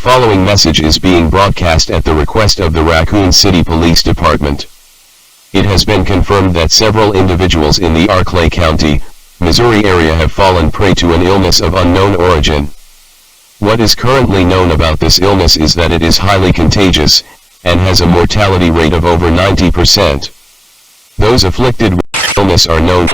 following message is being broadcast at the request of the Raccoon City Police Department. It has been confirmed that several individuals in the Clay County, Missouri area have fallen prey to an illness of unknown origin. What is currently known about this illness is that it is highly contagious, and has a mortality rate of over 90%. Those afflicted with illness are known